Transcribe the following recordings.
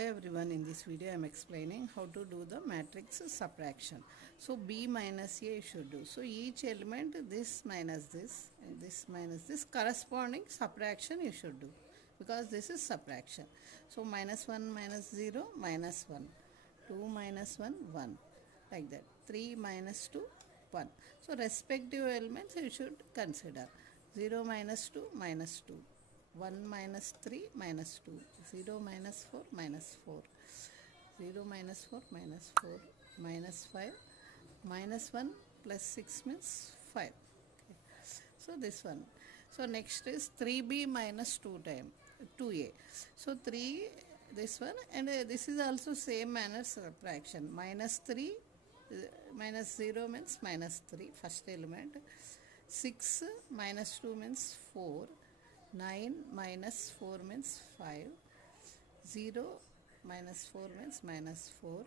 Hi everyone, in this video I am explaining how to do the matrix subtraction. So B minus A you should do. So each element, this minus this and this minus this, corresponding subtraction you should do, because this is subtraction. So minus 1 minus 0 minus 1, 2 minus 1 1, like that. 3 minus 2 1. So respective elements you should consider. 0 minus 2 minus 2, 1 minus 3 minus 2, 0 minus 4 minus 4, 0 minus 4 minus 4, minus 5, minus 1 plus 6 means 5. Okay. So this one. So next is 3b minus 2a. So 3, this one, and this is also same manner subtraction. Minus 3 minus 0 means minus 3, first element. 6 minus 2 means 4. 9 minus 4 means 5. 0 minus 4 means minus 4.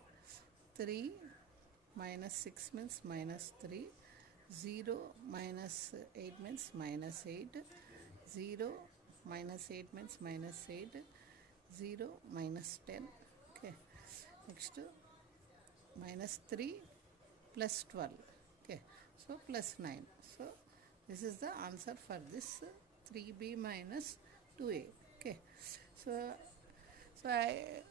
3 minus 6 means minus 3. 0 minus 8 means minus 8. 0 minus 8 means minus 8. 0 minus 10. Okay. Next, minus 3 plus 12. Okay. So plus 9. So this is the answer for this 3b minus 2a. Okay. So I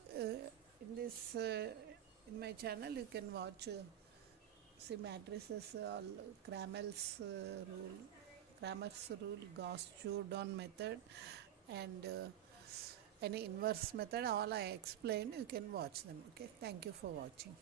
in this in my channel you can watch see matrices, all Cramer's rule, Gauss-Jordan method, and any inverse method, all I explained. You can watch them. Okay. Thank you for watching.